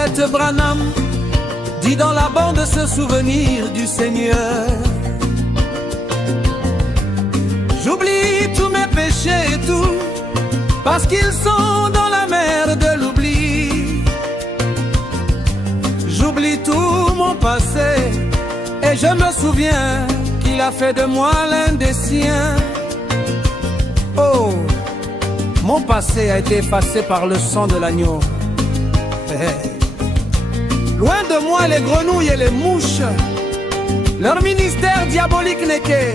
prophète Branham dit dans la bande se souvenir du Seigneur. J'oublie tous mes péchés et tout, parce qu'ils sont dans la mer de l'oubli. J'oublie tout mon passé, et je me souviens qu'il a fait de moi l'un des siens. Oh, mon passé a été effacé par le sang de l'agneau. Loin de moi les grenouilles et les mouches, leur ministère diabolique n'est que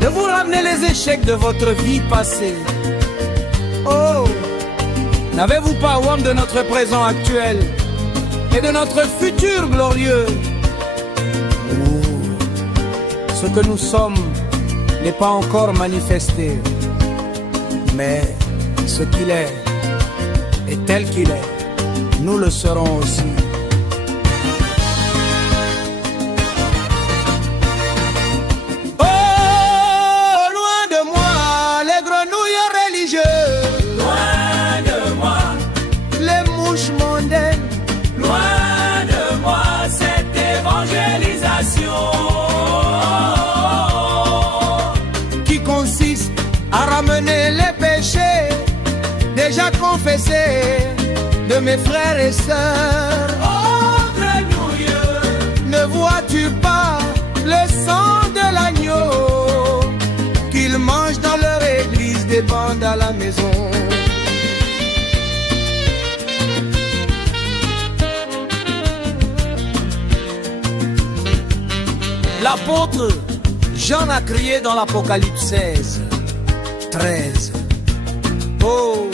de vous ramener les échecs de votre vie passée. Oh, n'avez-vous pas honte de notre présent actuel et de notre futur glorieux? Ce que nous sommes n'est pas encore manifesté, mais ce qu'il est et tel qu'il est, nous le serons aussi. À ramener les péchés déjà confessés de mes frères et sœurs. Oh, grenouille, ne vois-tu pas le sang de l'agneau qu'ils mangent dans leur église des bandes à la maison? L'apôtre Jean a crié dans l'Apocalypse 16, 13. Oh,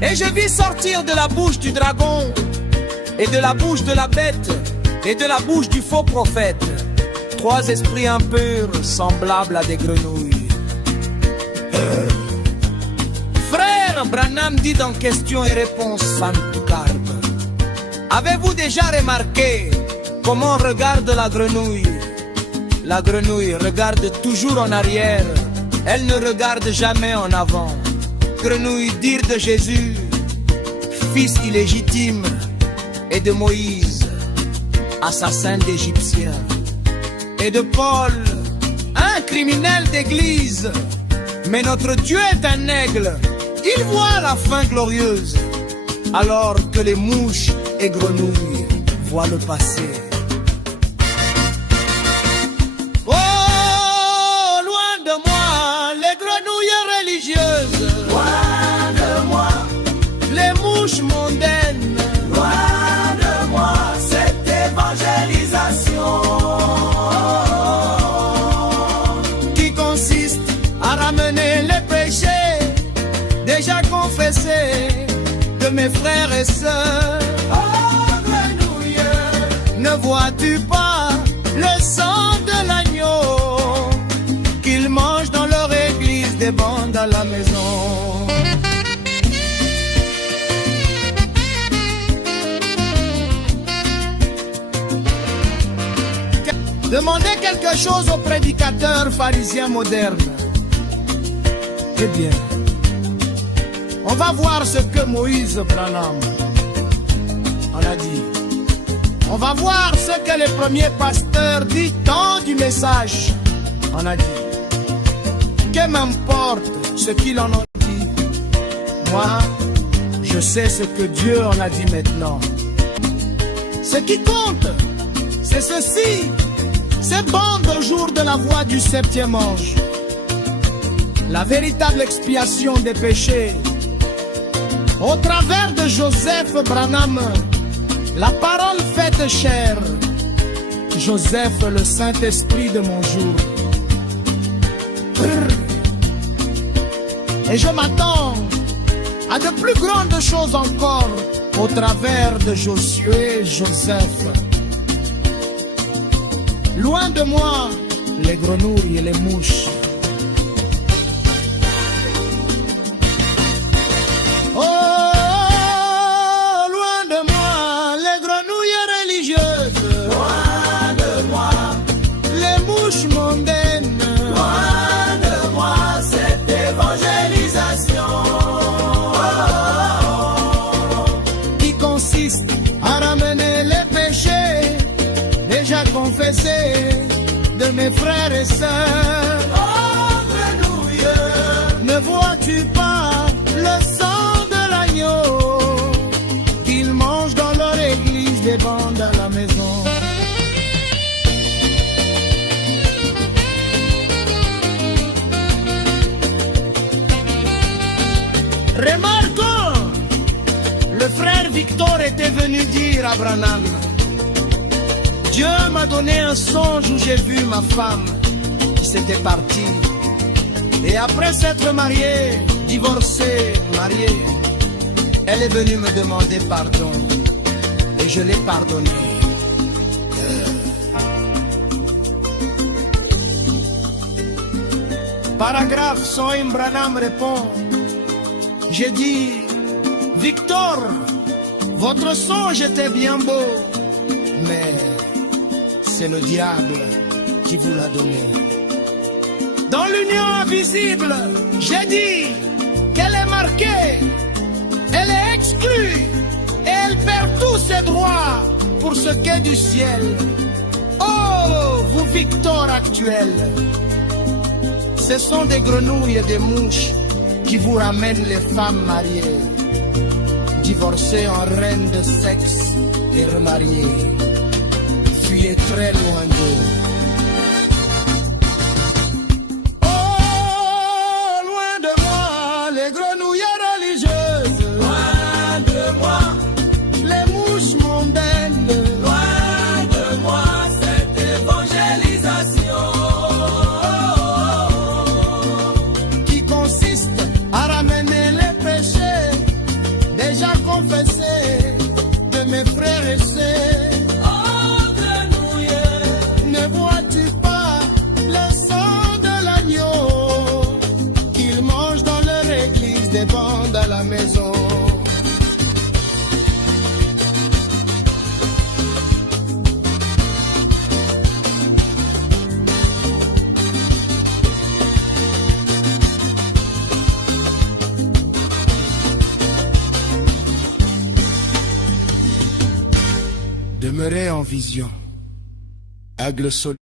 et je vis sortir de la bouche du dragon et de la bouche de la bête et de la bouche du faux prophète 3 esprits impurs semblables à des grenouilles. Frère Branham dit dans Questions et Réponses Sainte-Carpe, avez-vous déjà remarqué comment on regarde la grenouille? La grenouille regarde toujours en arrière, elle ne regarde jamais en avant. Grenouille dire de Jésus, fils illégitime, et de Moïse, assassin d'Égyptiens, et de Paul, un criminel d'église. Mais notre Dieu est un aigle, il voit la fin glorieuse, alors que les mouches et grenouilles voient le passé. Mondaine, loin de moi cette évangélisation qui consiste à ramener les péchés déjà confessés de mes frères et sœurs. Oh, grenouille, ne vois-tu pas le sang de l'agneau qu'ils mangent dans leur église des bandes à la maison? Demandez quelque chose aux prédicateurs pharisiens modernes. Eh bien, on va voir ce que Moïse Branham en a dit. On va voir ce que les premiers pasteurs disent tant du message en a dit. Que m'importe ce qu'ils en ont dit, moi, je sais ce que Dieu en a dit maintenant. Ce qui compte, c'est ceci. C'est bon au jour de la voix du 7e ange, la véritable expiation des péchés. Au travers de Joseph Branham, la parole faite chair, Joseph le Saint-Esprit de mon jour. Et je m'attends à de plus grandes choses encore au travers de Josué et Joseph. Loin de moi, les grenouilles et les mouches. Oh, loin de moi, les grenouilles religieuses. Loin de moi, les mouches mondaines. Loin de moi, cette évangélisation qui consiste et sœurs. Oh grenouille, ne vois-tu pas le sang de l'agneau qu'ils mangent dans leur église des bandes à la maison? Remarquons, le frère Victor était venu dire à Branham: Dieu m'a donné un songe où j'ai vu ma femme qui s'était partie. Et après s'être mariée, divorcée, mariée, elle est venue me demander pardon. Et je l'ai pardonné. Paragraphe, Sohim Branham répond: j'ai dit, Victor, votre songe était bien beau, mais c'est le diable qui vous l'a donné. Dans l'union invisible, j'ai dit qu'elle est marquée, elle est exclue, et elle perd tous ses droits pour ce qu'est du ciel. Oh, vous Victor actuels, ce sont des grenouilles et des mouches qui vous ramènent les femmes mariées, divorcées en reines de sexe et remariées. Fuyez très loin d'eux. Oh, loin de moi, les grenouilles religieuses. loin de moi, Les mouches mondaines. loin de moi, cette évangélisation Qui consiste à ramener les péchés déjà confessés de mes frères et sœurs. Oh grenouille, Ne vois-tu pas le sang de l'agneau qu'ils mangent dans leur église des bandes à la maison? Demeurez en vision, aigle solitaire.